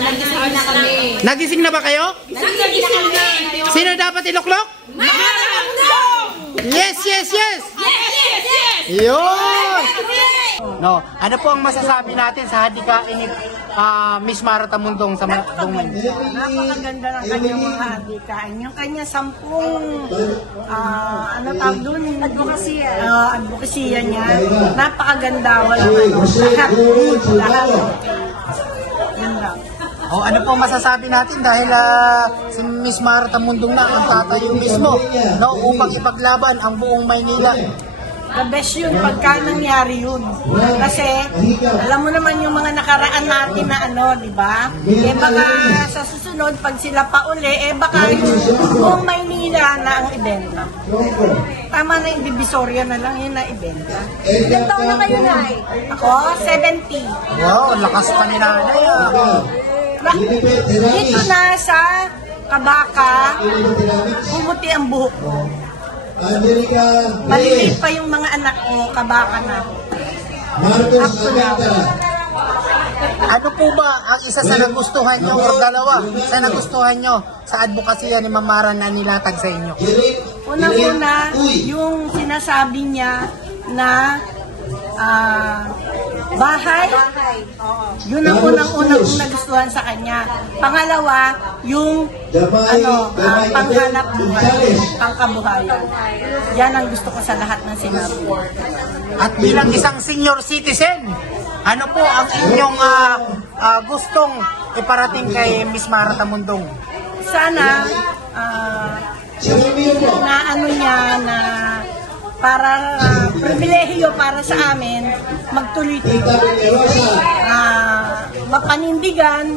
nagising na kami. Nagising na ba kayo? Nagising na kami. Sino dapat iluklok? Mara Tamundong! Yes, yes, yes! Yes, yes, yes! Yun! No, ano po ang masasabi natin sa hadikain ni Miss Mara Tamundong sa Napakaganda ng kanyang mga hadikain. Yung kanya 10 ano tawag doon? Advokasya. Advokasya niya. Napakaganda. Walang ano. Lahat. Lahat. Yun lang. O ano po masasabi natin dahil si Miss Mara Tamundong na ang tatayo mismo, no, upang ipaglaban ang buong Maynila. The best yun pagka nangyari yun. Kasi, alam mo naman yung mga nakaraan natin na ano, di ba? Eh baka sa susunod, pag sila pa uli, eh baka buong Maynila na ang ibenta. Tama na yung Divisoria na lang yun na ibenta. Ilang taon na kayo, Nay? Ako, 70. Wow, lakas ka ni nanay. Dito na sa Kabaka, pumuti ang buhok ko. Maliliit pa yung mga anak ko, Kabaka na. Ano po ba ang isa sa nagustuhan nyo o dalawa sa nagustuhan nyo sa advokasya ni Ma'am Mara na nilatag sa inyo? Unang-una, yung sinasabi niya na bahay. Yun ang unang-unang kong nagustuhan sa kanya. Pangalawa, yung panghanap buhay, pangkabuhayan. Yan ang gusto ko sa lahat ng sinabi. At bilang isang senior citizen, ano po ang inyong gustong iparating kay Miss Mara Tamundong? Sana na ano niya na para pribilehiyo para sa amin magtuloy-tuloy, mapanindigan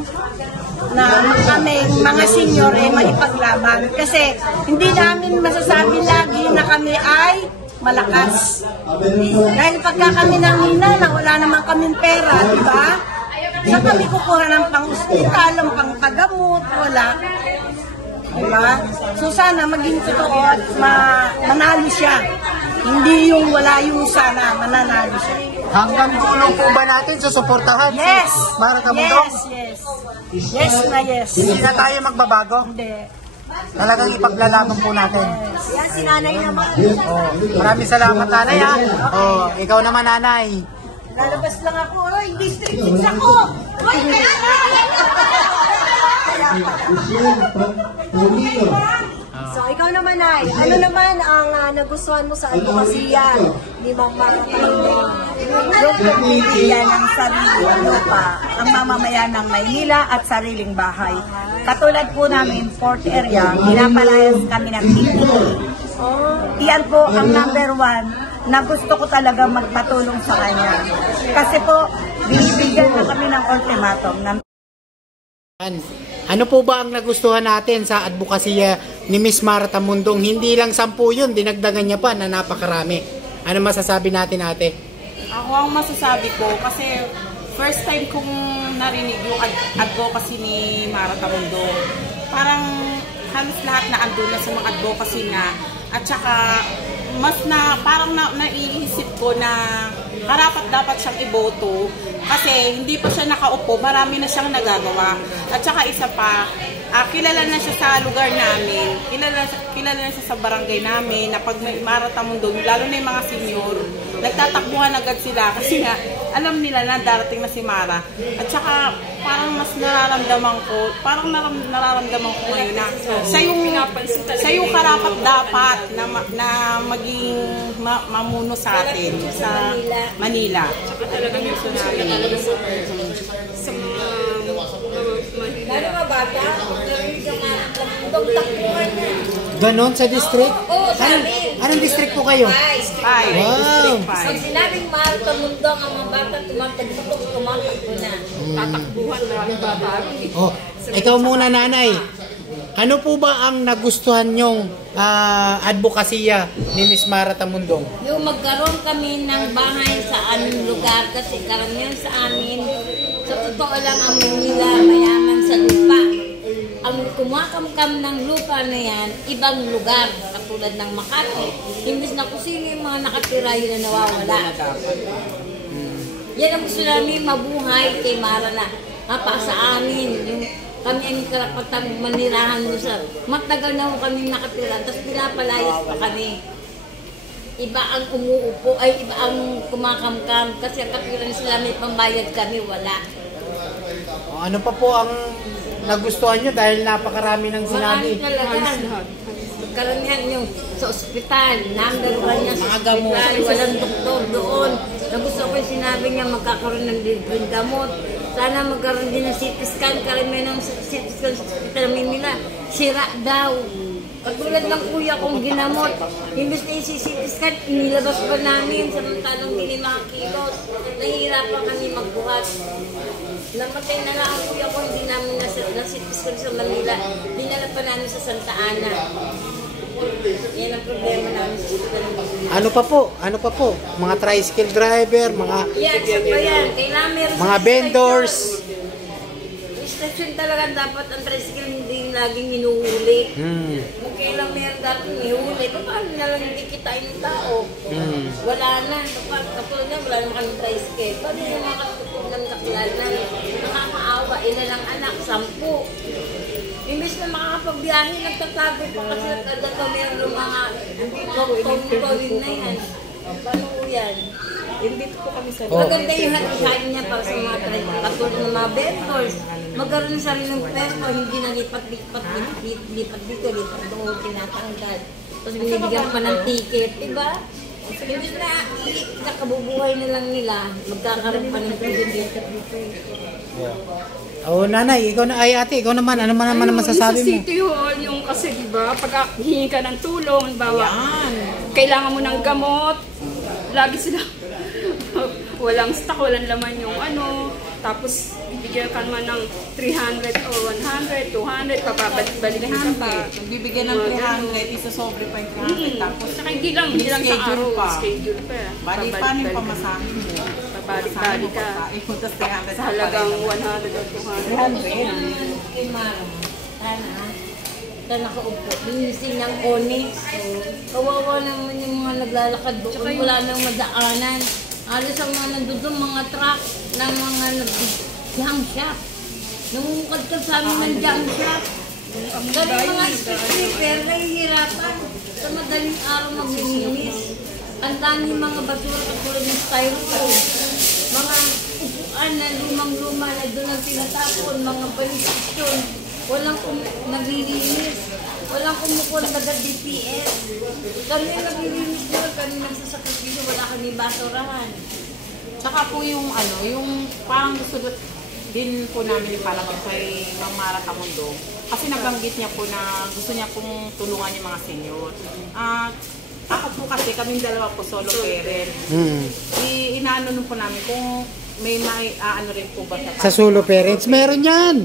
na kami mga senior ay maipaglaban kasi hindi namin masasabi lagi na kami ay malakas dahil pagka kami nanghina na wala naman kaming pera, di ba? Saan kami kukuha ng pang-hospital, ng pang-pagamot, wala. Diba? So sana maging totoo at manalo siya. Hindi yung wala yung sana, mananalo siya. Hanggang dulo po ba natin susuportahan Yes! si Mara Tamundong? Yes, yes. Yes na yes. Hindi na tayo magbabago? Hindi. Talagang ipaglalaban po natin. Yan si nanay naman. Oh, maraming salamat nanay ha. Oh, ikaw naman nanay. Lalabas lang ako. Oy, district 6 ako. Oy, kaya So, ikaw naman ay, ano naman ang nagustuhan mo sa advokasya ni Ma'am Mara Tamundong? Yung pagpipilian ng sariling lupa, ang mamamayan ng Maynila at sariling bahay. Katulad po namin, Port Area, pinapalayas kami ng PTA. Iyan po ang number 1 na gusto ko talaga magpatulong sa kanya. Kasi po, binibigyan na kami ng ultimatum. Ano po ba ang nagustuhan natin sa advokasya ni Miss Mara Tamundong? Hindi lang 10 yun, dinagdagan niya pa na napakarami. Ano masasabi natin ate? Ako ang masasabi ko kasi first time kong narinig yung advocacy ni Mara Tamundong. Parang halos lahat na andun na sa mga advocacy niya. At saka mas na parang naiisip ko na karapat dapat siyang iboto kasi hindi pa siya nakaupo, marami na siyang nagagawa. At saka isa pa, kilala na siya sa lugar namin, kilala na siya sa barangay namin na pag may Mara Tamundong, lalo na yung mga senior, nagtatakbuhan agad sila kasi nga alam nila na darating na si Mara. At saka parang mas nararamdaman ko ngayon na siya yung karapat dapat na maging mamuno sa atin sa Manila. Saka talagang yung sinabi sa Lalo mga bata, takbuhan na. Ganon sa district? Oo, Anong district po kayo? Five. Wow! Pag sinabing Mara Tamundong, ang mga bata tumatakbo na. Tatakbuhan na ang bata. Oh, ikaw muna nanay. Ano po ba ang nagustuhan nyong advokasya ni Miss Mara Tamundong? Yung magkaroon kami ng bahay sa aming lugar kasi karamihan sa amin, sa totoo lang ang Manila, mayaman sa lupa. Ang kumakamkam ng lupa na yan, ibang lugar, katulad ng Makati. Imbis na kung sino yung mga nakatira, yun na nawawala. Yan ang gusto namin mabuhay kay Mara na mapa sa amin, yung kami ang karapatang manirahan mo sa matagal na ho kami nakatira, tapos pinapalayas pa kami. Iba ang umuupo, ay iba ang kumakamkam, kasi ang katwiran sila may pambayad kami, wala. Ano pa po ang nagustuhan nyo dahil napakarami ng sinabi? Marami talaga. Karamihan yung sa ospital, number 1 niya sa ospital, walang doktor doon. Nagusto ko yung sinabi niya magkakaroon ng libreng gamot. Sana magkaroon din ng CT scan, karamihan ng CT scan sa ospital nila. Sira daw. Katulad ng kuya kong ginamot, imbes na CT scan, inilabas pa namin samantalang hindi makakilos. Nahihirapan kami magbuhat. Namatay na lang ang kuya ko, hindi namin na-CT scan sa Manila. Dinala pa namin sa Santa Ana. Yan ang problema namin sa hospital. Ano pa po? Ano pa po? Mga tricycle driver, mga Yan, sa bayan. Kailangan meron mga sa vendors. Restriction talaga dapat ang tricycle hindi laging hinuhuli. Kung kailang meron dapat hinuhuli, paano na lang hindi kitain ng tao? Wala na. Kapag na, wala naman kami tricycle. Paano yung mga katutog ng kakilala? Nakakaawa, ilan ang anak, 10. Imbes na makakapagbiyahe, nagtatago pa kasi nagkadato meron mga COVID na yan. Paano po yan? Invite po kami sa Maganda yung hati-hati niya para sa mga katulad ng mga vendors. Magkaroon ng sariling pwesto, hindi na lipat-lipat lipat doon, tinatanggal. Tapos binibigyan pa ng ticket, diba? Hindi na nakabubuhay na lang nila, magkakaroon pa ng ticket dito. Oh, nanay, ikaw na, ay ate, ikaw naman, ano naman masasabi mo? Sa City Hall, yung kasi diba, pag hihingi ka ng tulong, bawa, kailangan mo ng gamot, lagi sila, walang stock, walang laman yung ano, tapos bibigyan ka naman ng 300 o 100, 200, papabalik-balikin ka pa. Bibigyan ng 300, isasobre pa yung 300. Tapos, Saka hindi lang sa araw, schedule pa. bali pa yung pamasahin mo. Pabalik-balik ka. Tapos 300 Sa halagang 100 o 200. Kay Mara, sana nakaupo. Linisin ng Onyx. Kawawa naman yung mga naglalakad doon. Wala nang madaanan. Alos ang mga nandun, mga truck ng mga junk shop. Namumukad ka sa amin ng junk shop. Kami mga street sweeper, nahihirapan. Sa madaling araw maglilinis. Ang daming mga basura katulad ng styrofoam. Mga upuan na lumang-luma na doon ang tinatapon. Mga balisisyon. Walang naglilinis. Walang kumukuha ng DPS. Kami naglilinis doon. Kami nagsasakripisyo. Wala kami basurahan. Tsaka po yung ano, yung parang gusto din po namin ipalagay kay Ma'am Mara Tamundo. Kasi nabanggit niya po na gusto niya pong tulungan yung mga senior. Ako po kasi, kaming dalawa po solo parent. Inaano nun po namin kung may ano rin po ba Sa solo parents, meron yan.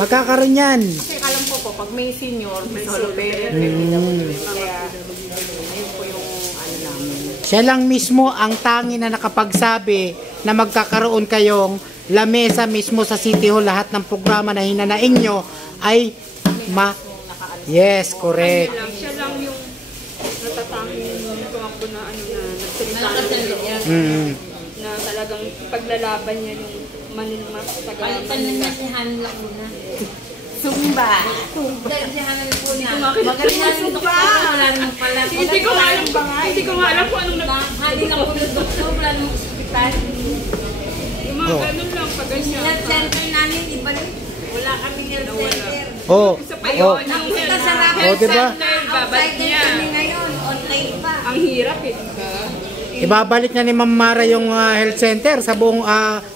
Magkakaroon yan. Kasi alam ko po, pag may senior, may solo parent. Kaya, yun po yung ano namin. Siya lang mismo ang tangi na nakapagsabi na magkakaroon kayong lamesa mismo sa City Hall. Lahat ng programa na hinanaing nyo ay Yes, correct. Siya lang yung natatanging tumakbo na ano na nagsalita na talagang paglalaban niya yung manilmatagal. Palitan na niya si Hanla muna. Zumba! Dahil si Hanla muna. Magaling na yung doktor, wala naman pala. Hindi ko nga alam kung anong Hali lang po yung doktor, wala namang ospital. yung mga ganun lang pag ganyan. Health center namin, ibalik. Wala kami health center. Isa pa yun, ang Punta sa health health diba? center, babalik niya. kami ngayon, online pa. Ang hirap eh, diba? Ibabalik na ni Ma'am Mara yung health center sa buong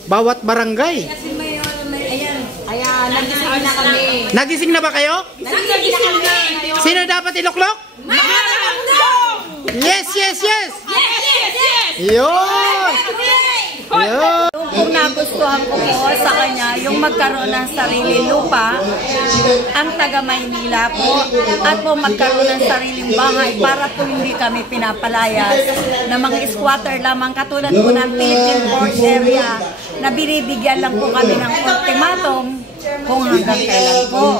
bawat barangay. Kasi may ayan. Ayan, nagising na kami. Nagising na ba kayo? Nagising na kami. Sino dapat iluklok? Yes, yes, yes! Yun! Yun! Kung nagustuhan ko po sa kanya, yung magkaroon ng sarili lupa, ang taga Maynila po, at po magkaroon ng sariling bahay para po hindi kami pinapalayas ng mga squatter lamang katulad po ng Philippine Port area na binibigyan lang po kami ng ultimatum kung hanggang kailan po.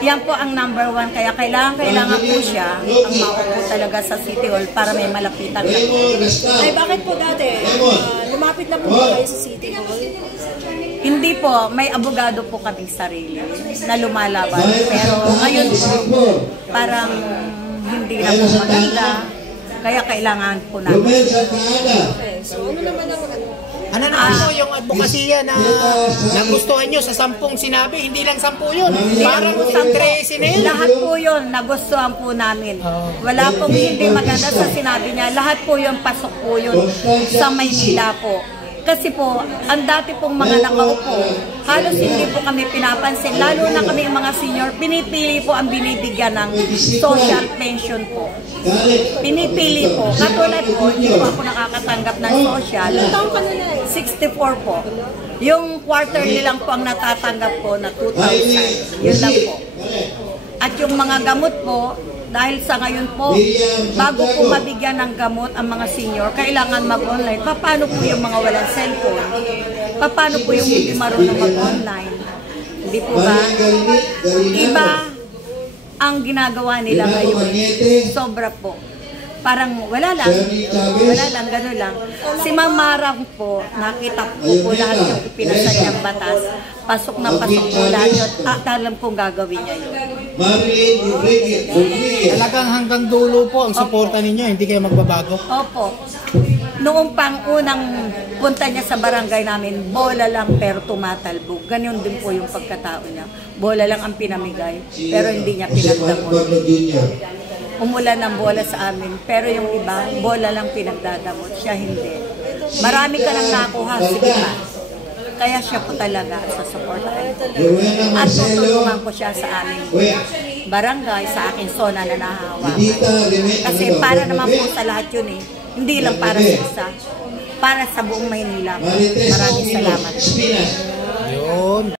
Yan po ang number 1, kaya kailangan po siya ang maupo talaga sa City Hall para may malapitan na po. Ay, bakit po dati? Lumapit na po kayo sa City Hall? Hindi po, may abogado po kaming sarili na lumalaban. Pero ngayon po, parang hindi na po maganda. Kaya kailangan po namin. Ano naman po yung advokasya na nagustuhan nyo sa 10 sinabi? Hindi lang 10 yun. Parang 13 na yun. Lahat po yun, nagustuhan po namin. Wala pong hindi maganda sa sinabi niya. Lahat po yun, pasok po yun sa Maynila po. Kasi po, ang dati pong mga nakaupo, halos hindi po kami pinapansin. Lalo na kami mga senior, pinipili po ang binibigyan ng social pension po. Pinipili po. Katulad po, hindi po ako nakakatanggap ng social. 64 po. Yung quarterly lang po ang natatanggap po na 2,000. Yun lang po. At yung mga gamot po, dahil sa ngayon po, bago po mabigyan ng gamot ang mga senior, kailangan mag-online. Paano po yung mga walang cellphone? Paano po yung hindi marunong mag-online? Hindi po ba? Iba ang ginagawa nila ngayon. Sobra po. Parang wala lang, gano'n lang. Si Ma'am Marang po, nakita po lahat yung ipinasa niyang batas. Pasok na pasok po lahat yun. At alam kong gagawin niya yun. Talagang hanggang dulo po ang suporta ninyo, hindi kayo magbabago? Opo. Noong unang punta niya sa barangay namin, bola lang pero tumatalbog. Ganyan din po yung pagkatao niya. Bola lang ang pinamigay, pero hindi niya pinagdamot. Umulan ng bola sa amin, pero yung iba, bola lang pinagdadamot. Siya hindi. Marami ka nang nakuha, sige pa. Kaya siya po talaga sa suportahan. At tutulungan ko siya sa aming barangay, sa aking zona na nahahawakan. Kasi para naman po sa lahat yun eh. Hindi lang para sa isa. Para sa buong Maynila. Maraming salamat. Yun.